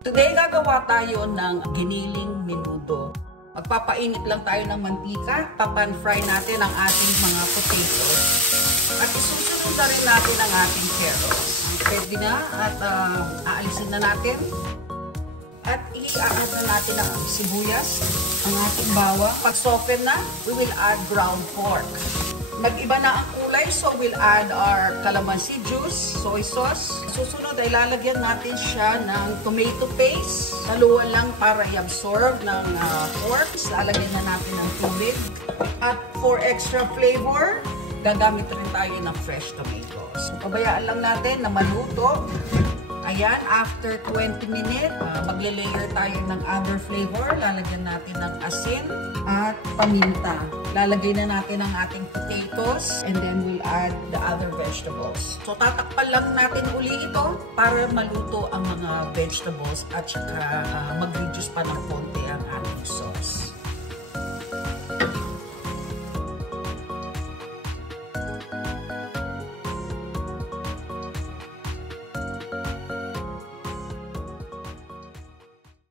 Today, gagawa tayo ng giniling menudo. Magpapainit lang tayo ng mantika, papan-fry natin ang ating mga potatoes. At isusunod na rin natin ang ating carrots. Ready na at aalisin na natin. At i-add na natin ang sibuyas, ang ating bawang. Pag soften na, we will add ground pork. Mag-iba na ang kulay, so we'll add our calamansi juice, soy sauce. Susunod ay lalagyan natin siya ng tomato paste. Haluan lang para i-absorb ng pork. Lalagyan na natin ng tubig. At for extra flavor, gagamit rin tayo ng fresh tomatoes. Pabayaan lang natin na maluto. Ayan, after 20 minutes, magle-layer tayo ng other flavor. Lalagyan natin ng asin at paminta. Lalagay na natin ang ating potatoes and then we'll add the other vegetables. So, tatakpan lang natin uli ito para maluto ang mga vegetables at saka mag-reduce pa ng konti ang